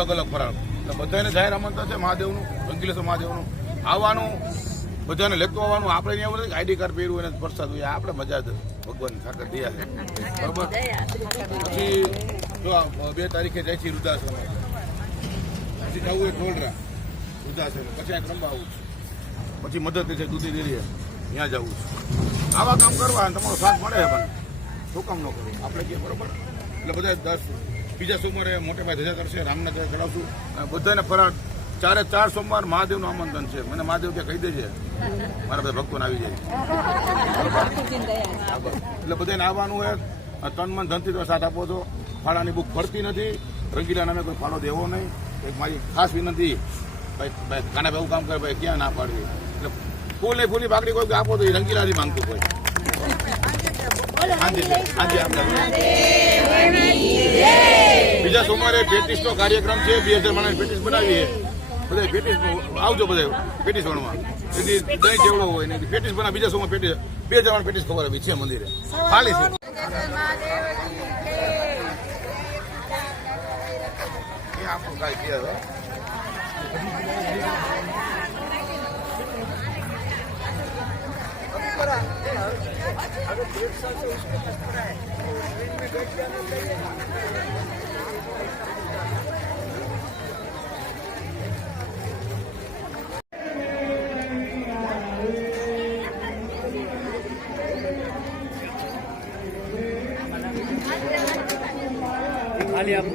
અલગ અલગ ફરાળ. એટલે બધાને જાહેર આમંત્રણ છે મહાદેવનું, રંગીલેશ્વર મહાદેવનું આવવાનું, બધાને લેતું આવવાનું. આપણે અહીંયા એવું આઈડી કાર્ડ પહેર્યું એને પ્રસાદ હોય, આપણે મજા જ ભગવાન સાકર દયા છે. બરાબર. પછી જો 2 તારીખે જાય છે વૃદ્ધાશ્રમ, પછી જવું હોય ઢોલરા વૃદ્ધાશ્રમ, પછી આ રંબા આવું છે, પછી મદદ છે દૂધી ડેરીએ ત્યાં જવું છે. આવા કામ કરવા અને તમારો સાથ મળે પણ શું કામ ન કરવું આપણે કે બરોબર. એટલે બધા બીજા સોમવારે મોટે ભાઈ ધજા કરશે, રામનાથ ચડાવશું. બધાને ફરાળ 4 સોમવાર મહાદેવનું આમંત્રણ છે. મને મહાદેવ કે કહી દેજે મારા બધા ભક્તોને આવી જાય. એટલે બધાને આવવાનું હોય. 3 મન ધનથી તમે સાથ આપો છો. ફાળાની બુક ભરતી નથી. રંગીલા નામે કોઈ ફાળો દેવો નહીં. એક મારી ખાસ વિનંતી, ભાઈ કાના ભાઈ કામ કરે ભાઈ ક્યાં ના પાડવી. એટલે ફૂલી બાકડી કોઈ આપો તો એ રંગીલાથી માંગતું કોઈ. બીજા સોમવારે પેટીસનો કાર્યક્રમ છે. 2000 માણસ પેટીસ બનાવીએ. બધા પેટીસ આવજો, બધા પેટીસ વણવા. દહીં જેવડો હોય ને પેટીસ બનાવ. બીજા સોમવાર પેટીસ 2000 માણસ પેટીસ ખબર આવી છે મંદિરે ખાલી છે. આપણું કાંઈ છે હવે ખાલી આપ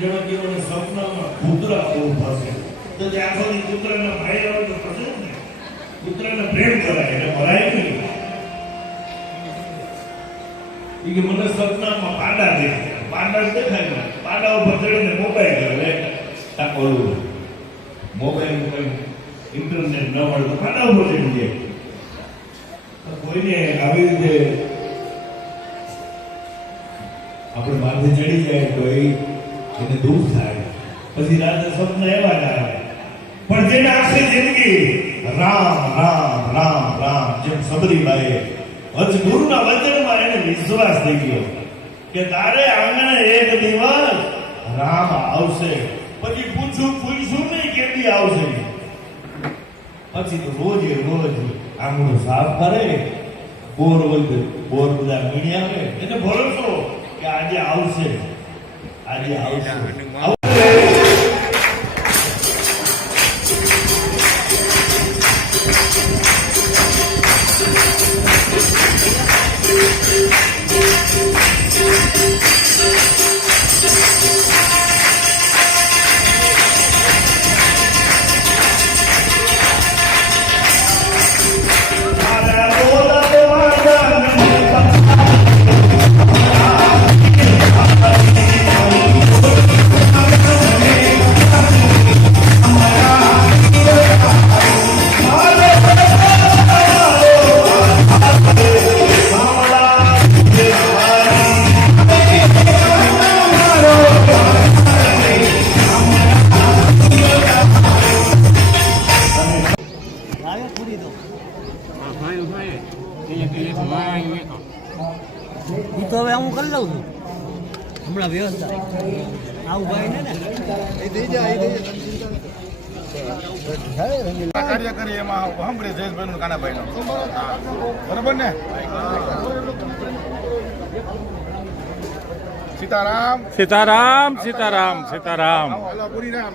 જણકીઓને સપનામાં કૂતરા ઉભા છે તો ત્યાં સુધી કૂતરાના ભાઈ આવે તો પછી ને કૂતરાને પ્રેમ કરાય એટલે મરાય નહીં. એ કે મને સપનામાં પાંડા દેખાય, પાંડા દેખાય ને પાંડા ઉપર ચડીને મોબાઈલ કરે ઓલું મોબાઈલ ઇન્ટરનેટ ન મળે તો પાંડા ઉપર ચડી જાય. કોઈને આવી રીતે આપણે માથે ચડી જાય તો એને દુઃખ થાય. પછી રાતે સ્વપ્ન એવા જ આવે. પણ જેને આખી જિંદગી રામ રામ રામ રામ જેમ સબરીબાઈએ ગુરુના વચનમાં એને વિશ્વાસ થઈ ગયો કે તારે આંગણે એક દિવસ રામ આવશે. પછી પૂછશું નહીં કેદી આવશે. પછી તો રોજ આંગણું સાફ કરે, બોર બધા મીણી આવે એને ભરોસો કે આજે આવશે, આજે આવશે. તો હવે હું કરી લઉં છું હમણાં વ્યવસ્થા આવું ભાઈ ને કાર્ય કરી એમાં સાંભળે જયેશભાઈ નું કાનાભાઈ નો બરોબર ને. સીતારામ સીતારામ સીતારામ સીતારામ. પૂરી રામ.